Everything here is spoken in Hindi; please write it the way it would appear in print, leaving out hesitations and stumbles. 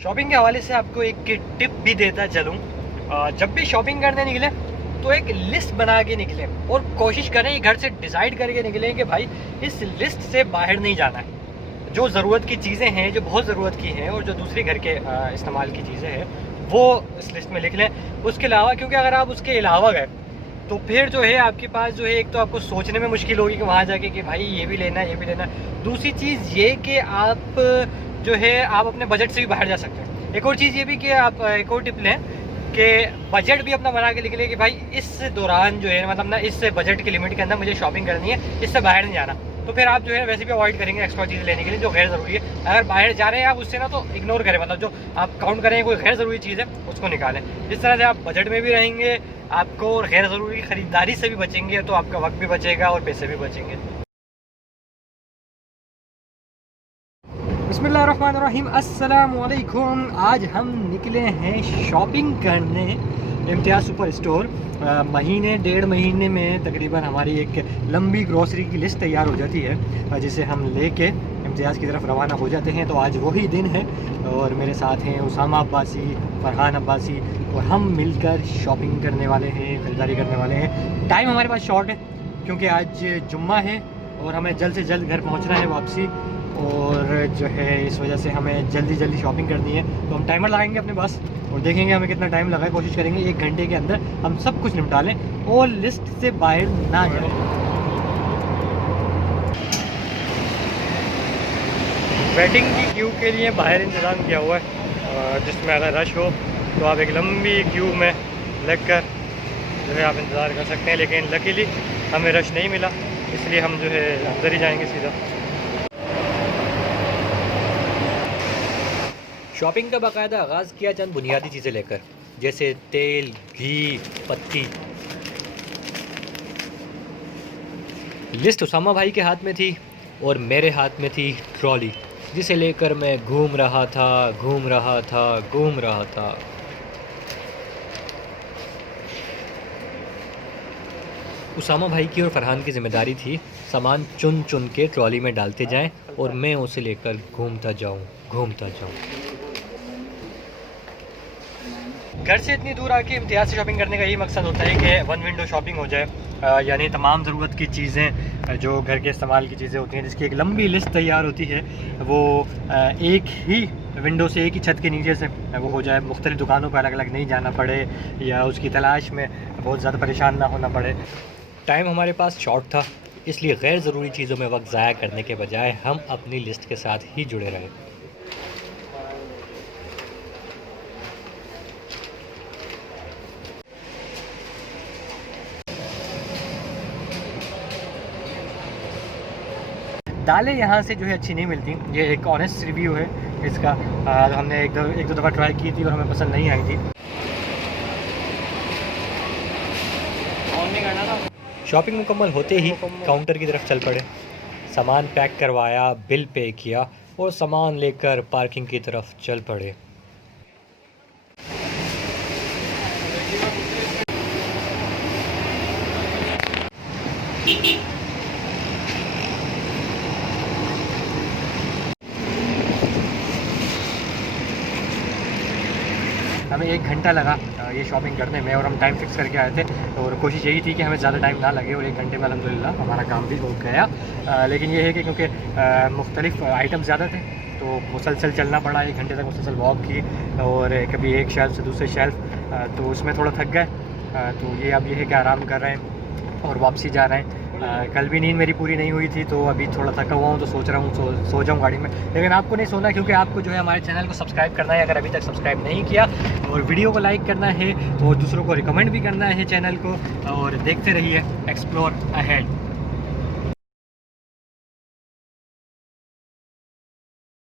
शॉपिंग के हवाले से आपको एक टिप भी देता चलूँ। जब भी शॉपिंग करने निकले तो एक लिस्ट बना के निकले और कोशिश करें घर से डिसाइड करके निकलें कि भाई इस लिस्ट से बाहर नहीं जाना है। जो ज़रूरत की चीज़ें हैं, जो बहुत ज़रूरत की हैं और जो दूसरे घर के इस्तेमाल की चीज़ें हैं वो इस लिस्ट में लिख लें। उसके अलावा, क्योंकि अगर आप उसके अलावा गए तो फिर जो है आपके पास जो है, एक तो आपको सोचने में मुश्किल होगी कि वहाँ जाके कि भाई ये भी लेना है, ये भी लेना है। दूसरी चीज़ ये कि आप जो है आप अपने बजट से भी बाहर जा सकते हैं। एक और चीज़ ये भी कि आप एक और टिप लें कि बजट भी अपना बना के निकले कि भाई इस दौरान जो है, मतलब ना इस बजट की लिमिट के अंदर मुझे शॉपिंग करनी है, इससे बाहर नहीं जाना। तो फिर आप जो है वैसे भी अवॉइड करेंगे एक्स्ट्रा चीज़ लेने के लिए जो गैर ज़रूरी है। अगर बाहर जा रहे हैं आप उससे ना तो इग्नोर करें, मतलब जो आप काउंट करें कोई गैर ज़रूरी चीज़ है उसको निकालें। इस तरह से आप बजट में भी रहेंगे, आपको और गैर ज़रूरी ख़रीदारी से भी बचेंगे, तो आपका वक्त भी बचेगा और पैसे भी बचेंगे। बिस्मिल्लाहिर्रहमानिर्रहीम, अस्सलाम वालेकुम। आज हम निकले हैं शॉपिंग करने इम्तियाज़ सुपर स्टोर। महीने डेढ़ महीने में तकरीबन हमारी एक लंबी ग्रॉसरी की लिस्ट तैयार हो जाती है जिसे हम लेके इम्तियाज़ की तरफ रवाना हो जाते हैं। तो आज वही दिन है और मेरे साथ हैं उसामा अब्बासी, फ़रहान अब्बासी और हम मिलकर शॉपिंग करने वाले हैं, ख़रीदारी करने वाले हैं। टाइम हमारे पास शॉर्ट है क्योंकि आज जुम्मा है और हमें जल्द से जल्द घर पहुंचना है वापसी, और जो है इस वजह से हमें जल्दी शॉपिंग करनी है। तो हम टाइमर लगाएंगे अपने पास और देखेंगे हमें कितना टाइम लगा है। कोशिश करेंगे 1 घंटे के अंदर हम सब कुछ निपटा लें और लिस्ट से बाहर ना जाए। वेटिंग की क्यू के लिए बाहर इंतज़ाम किया हुआ है, जिसमें अगर रश हो तो आप एक लंबी क्यू में लग कर जो है आप इंतज़ार कर सकते हैं। लेकिन लकीली हमें रश नहीं मिला, इसलिए हम जो है अंदर ही जाएंगे सीधा। शॉपिंग का बाकायदा आगाज़ किया चंद बुनियादी चीज़ें लेकर, जैसे तेल, घी, पत्ती। लिस्ट उसामा भाई के हाथ में थी और मेरे हाथ में थी ट्रॉली, जिसे लेकर मैं घूम रहा था। उसामा भाई की और फरहान की ज़िम्मेदारी थी सामान चुन चुन के ट्रॉली में डालते जाएं और मैं उसे लेकर घूमता जाऊं। घर से इतनी दूर आके इम्तियाज़ से शॉपिंग करने का यही मकसद होता है कि वन विंडो शॉपिंग हो जाए, यानी तमाम ज़रूरत की चीज़ें जो घर के इस्तेमाल की चीज़ें होती हैं जिसकी एक लंबी लिस्ट तैयार होती है, वो एक ही विंडो से, एक ही छत के नीचे से वो हो जाए। मुख्तलिफ़ दुकानों पर अलग अलग नहीं जाना पड़े या उसकी तलाश में बहुत ज़्यादा परेशान ना होना पड़े। टाइम हमारे पास शॉर्ट था, इसलिए गैर ज़रूरी चीज़ों में वक्त ज़ाया करने के बजाय हम अपनी लिस्ट के साथ ही जुड़े रहे। दालें यहाँ से जो है अच्छी नहीं मिलती, ये एक ऑनेस्ट रिव्यू है इसका। हमने एक दो दफ़ा ट्राई की थी और हमें पसंद नहीं आई थी। शॉपिंग मुकम्मल होते ही काउंटर की तरफ चल पड़े, सामान पैक करवाया, बिल पे किया और सामान लेकर पार्किंग की तरफ चल पड़े। हमें 1 घंटा लगा ये शॉपिंग करने में और हम टाइम फिक्स करके आए थे और कोशिश यही थी कि हमें ज़्यादा टाइम ना लगे और 1 घंटे में अल्हम्दुलिल्लाह हमारा काम भी हो गया। लेकिन ये है कि क्योंकि मुख्तलिफ़ आइटम ज़्यादा थे तो मुसलसल चलना पड़ा, 1 घंटे तक मुसलसल वॉक की और कभी एक शेल्फ से दूसरे शेल्फ, तो उसमें थोड़ा थक गए। तो ये अब ये है कि आराम कर रहे हैं और वापसी जा रहे हैं। कल भी नींद मेरी पूरी नहीं हुई थी तो अभी थोड़ा थका हुआ हूँ, तो सोच रहा हूँ सो जाऊँ गाड़ी में। लेकिन आपको नहीं सोना, क्योंकि आपको जो है हमारे चैनल को सब्सक्राइब करना है अगर अभी तक सब्सक्राइब नहीं किया, और वीडियो को लाइक करना है और दूसरों को रिकमेंड भी करना है चैनल को, और देखते रहिए एक्सप्लोर अहेड।